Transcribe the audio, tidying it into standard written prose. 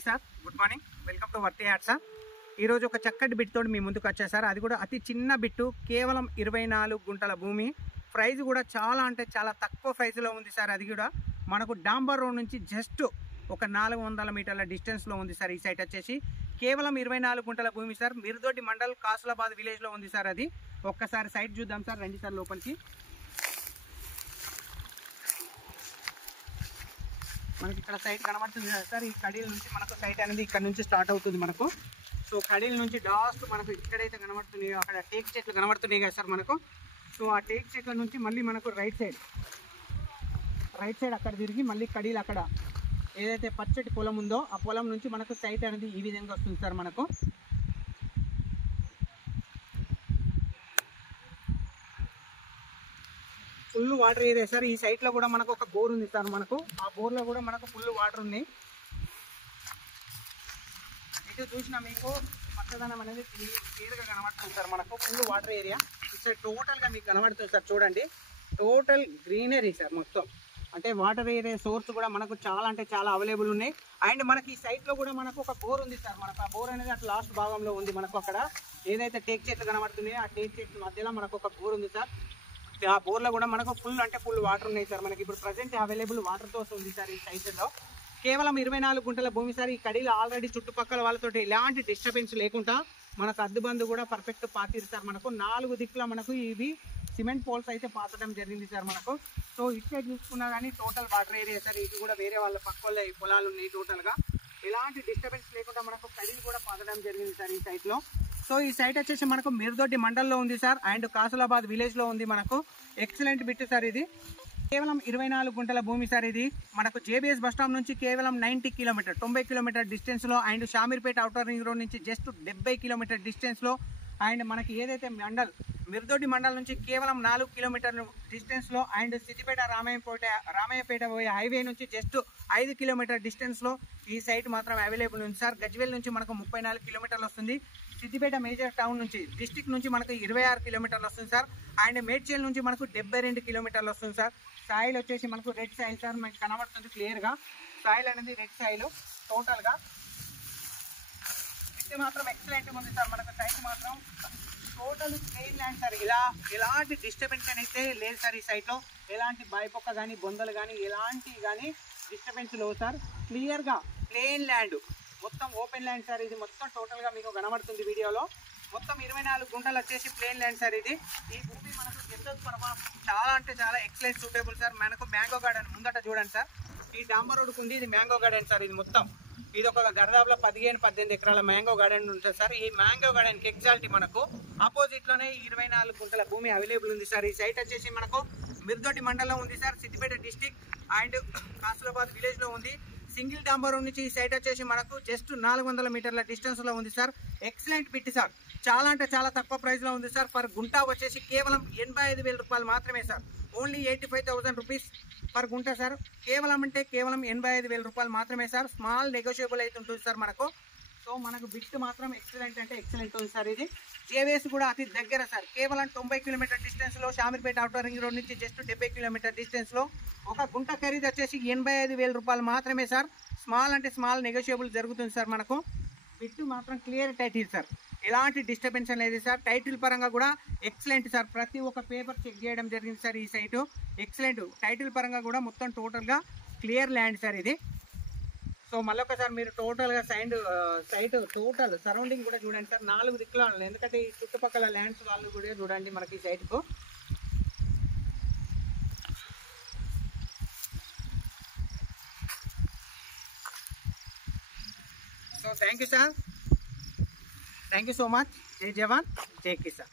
Hi sir, good morning. Welcome to worthy ad sir. ఈరోజు ఒక చక్కటి బిట్ తోటి మీ ముందుకు వచ్చా సార్. అది కూడా అతి చిన్న బిట్టు, కేవలం 24 గుంటల భూమి. ప్రైస్ కూడా చాలా అంటే చాలా తక్కువ ప్రైస్లో ఉంది సార్. అది కూడా మనకు డాంబర్ రోడ్ నుంచి జస్ట్ ఒక 400 మీటర్ల డిస్టెన్స్లో ఉంది సార్. ఈ సైట్ వచ్చేసి కేవలం 24 గుంటల భూమి సార్. మిర్దొడ్డి మండల్ కాసులాబాద్ విలేజ్లో ఉంది సార్. అది ఒక్కసారి సైట్ చూద్దాం సార్. రండి సార్ లోపలికి. మనకి ఇక్కడ సైట్ కనబడుతుంది కదా సార్. ఈ కడీల నుంచి మనకు సైట్ అనేది ఇక్కడ నుంచి స్టార్ట్ అవుతుంది మనకు. సో కడీల నుంచి లాస్ట్ మనకు ఎక్కడైతే కనబడుతున్నాయో అక్కడ టేక్ చెట్లు కనబడుతున్నాయి కదా సార్ మనకు. సో ఆ టేక్ చెట్ల నుంచి మళ్ళీ మనకు రైట్ సైడ్ అక్కడ తిరిగి మళ్ళీ కడీలు అక్కడ ఏదైతే పచ్చటి పొలం ఉందో ఆ పొలం నుంచి మనకు సైట్ అనేది ఈ విధంగా వస్తుంది సార్. మనకు ఫుల్ వాటర్ ఏరియా సార్. ఈ సైట్ లో కూడా మనకు ఒక బోర్ ఉంది సార్. మనకు ఆ బోర్ లో కూడా మనకు ఫుల్ వాటర్ ఉంది. ఇటు చూసినా మీకు పచ్చదనం అనేది క్లియర్గా కనబడుతుంది సార్. మనకు ఫుల్ వాటర్ ఏరియా ఇక్కడ టోటల్ గా మీకు కనబడుతుంది సార్. చూడండి, టోటల్ గ్రీనరీ సార్ మొత్తం. అంటే వాటర్ ఏరియా సోర్స్ కూడా మనకు చాలా అంటే చాలా అవైలబుల్ ఉన్నాయి. అండ్ మనకి ఈ సైట్ లో కూడా మనకు ఒక బోర్ ఉంది సార్. మనకు ఆ బోర్ అనేది అట్లా లాస్ట్ భాగంలో ఉంది. మనకు అక్కడ ఏదైతే టేక్ చెట్లు కనబడుతున్నాయో ఆ టేక్ చెట్ల మధ్యలో మనకు ఒక బోర్ ఉంది సార్. ఆ బోర్లో కూడా మనకు ఫుల్ వాటర్ ఉన్నాయి సార్. మనకి ఇప్పుడు ప్రజెంట్ అవైలబుల్ వాటర్ సోర్స్ ఉంది సార్ ఈ సైట్లో. కేవలం 24 గుంటల భూమి సార్. ఈ కడీలో ఆల్రెడీ చుట్టుపక్కల వాళ్ళతో ఎలాంటి డిస్టర్బెన్స్ లేకుండా మనకు అద్దుబందు కూడా పర్ఫెక్ట్ పాతిరు సార్. మనకు 4 దిక్కుల మనకు ఇవి సిమెంట్ పోల్స్ అయితే పాతడం జరిగింది సార్ మనకు. సో ఇట్లా చూసుకున్నా కానీ టోటల్ వాటర్ ఏరియా సార్. ఇది కూడా వేరే వాళ్ళ పక్క వాళ్ళ పొలాలు ఉన్నాయి. టోటల్గా ఎలాంటి డిస్టర్బెన్స్ లేకుండా మనకు కడీలు కూడా పాతడం జరిగింది సార్ ఈ సైట్లో. సో ఈ సైట్ వచ్చేసి మనకు మిర్దొడ్డి మండల్లో ఉంది సార్. అండ్ కాసులాబాద్ విలేజ్ లో ఉంది మనకు. Excellent bit sir. ఇది కేవలం 24 గుంటల భూమి సార్. ఇది మనకు జేబీఎస్ బస్ స్టాండ్ నుంచి కేవలం 90 కిలోమీటర్ డిస్టెన్స్ లో. And Shamirpet outer ring road నుంచి జస్ట్ 70 కిలోమీటర్ డిస్టెన్స్ లో. అండ్ మనకి ఏదైతే మిర్దొడ్డి మండల్ నుంచి కేవలం 4 కిలోమీటర్ల డిస్టెన్స్ లో. అండ్ సిద్దిపేట రామయ్యపేట పోయే హైవే నుంచి జస్ట్ 5 కిలోమీటర్ డిస్టెన్స్ లో ఈ సైట్ మాత్రం అవైలబుల్ ఉంది సార్. గజ్వేల్ నుంచి మనకు 34 కిలోమీటర్లు వస్తుంది. సిద్దిపేట మేజర్ టౌన్ నుంచి డిస్టిక్ నుంచి మనకు 26 కిలోమీటర్లు వస్తుంది సార్. అండ్ మేడ్చల్ నుంచి మనకు 72 కిలోమీటర్లు వస్తుంది సార్. సాయిల్ వచ్చేసి మనకు రెడ్ సాయిల్ సార్. మనకి కనబడుతుంది క్లియర్ గా. సాయిల్ అనేది రెడ్ సాయిల్ టోటల్ గా. ఇది మాత్రం ఎక్సలెంట్ ఉంది సార్. మనకు సైట్ మాత్రం టోటల్ ప్లెయిన్ ల్యాండ్ సార్. ఎలాంటి డిస్టర్బెన్స్ అయితే లేదు సార్ ఈ సైట్ లో. ఎలాంటి బాయిపొక్క కానీ బొందలు కానీ ఎలాంటి కానీ డిస్టర్బెన్స్ లేవు సార్. క్లియర్ గా ప్లెయిన్ ల్యాండ్ మొత్తం ఓపెన్ ల్యాండ్ సార్. ఇది మొత్తం టోటల్ గా మీకు కనబడుతుంది వీడియోలో. మొత్తం 24 గుంటలు వచ్చేసి ప్లెయిన్ ల్యాండ్ సార్. ఇది ఈ భూమి మనకు చాలా అంటే చాలా ఎక్సలెంట్ సూటబుల్ సార్. మనకు మ్యాంగో గార్డెన్ ముందట చూడండి సార్. ఈ డాంబర్ రోడ్డుకు ఉంది. ఇది మ్యాంగో గార్డెన్ సార్. ఇది మొత్తం ఇది ఒక గర్దాపులో 15-18 ఎకరాల మ్యాంగో గార్డెన్ ఉంటుంది సార్. ఈ మ్యాంగో గార్డెన్ కి ఎగ్జాక్ట్ మనకు ఆపోజిట్ లోనే 24 గుంటల భూమి అవైలబుల్ ఉంది సార్. ఈ సైట్ వచ్చేసి మనకు మిర్దొడ్డి మండలంలో ఉంది sir. Siddipet district and Kasulabad village లో ఉంది. సింగిల్ డాంబర్ రోడ్ నుంచి ఈ సైట్ వచ్చేసి మనకు జస్ట్ 400 మీటర్ల డిస్టెన్స్ లో ఉంది సార్. Excellent bit sir. చాలా అంటే చాలా తక్కువ ప్రైస్ లో ఉంది సార్. పర్ గుంటా వచ్చేసి కేవలం 85,000 రూపాయలు మాత్రమే sir. Only 85,000 rupees per gunta sir. కేవలం అంటే కేవలం 85,000 రూపాయలు మాత్రమే సార్. స్మాల్ నెగోషియబుల్ అయితే ఉంటుంది సార్ మనకు. సో మనకు బిట్ మాత్రం ఎక్సలెంట్ అంటే ఎక్సలెంట్ ఉంది సార్. ఇది జేవేస్ కూడా అతి దగ్గర సార్. కేవలం 90 కిలోమీటర్ డిస్టెన్స్ లో. షామీర్పేట అవుటర్ రింగ్ రోడ్ నుంచి జస్ట్ 70 కిలోమీటర్ డిస్టెన్స్ లో. ఒక గుంట ఖరీదు వచ్చేసి 85,000 రూపాయలు మాత్రమే సార్. స్మాల్ అంటే స్మాల్ నెగోషియబుల్ జరుగుతుంది సార్ మనకు. బిట్ మాత్రం క్లియర్ టైటిల్ సార్. ఎలాంటి డిస్టర్బెన్స్ లేదు సార్. టైటిల్ పరంగా కూడా ఎక్సలెంట్ సార్. ప్రతి ఒక్క పేపర్ చెక్ చేయడం జరిగింది సార్ ఈ సైటు. ఎక్సలెంట్ టైటిల్ పరంగా కూడా మొత్తం టోటల్గా క్లియర్ ల్యాండ్ సార్ ఇది. సో మళ్ళొకసారి మీరు టోటల్గా సైట్ టోటల్ సరౌండింగ్ కూడా చూడండి సార్. 4 దిక్కుల, ఎందుకంటే ఈ చుట్టుపక్కల ల్యాండ్స్ వాళ్ళు కూడా చూడండి మనకి ఈ సైట్కు. So thank you sir. Thank you so much. జై జవాన్, జై కిసాన్.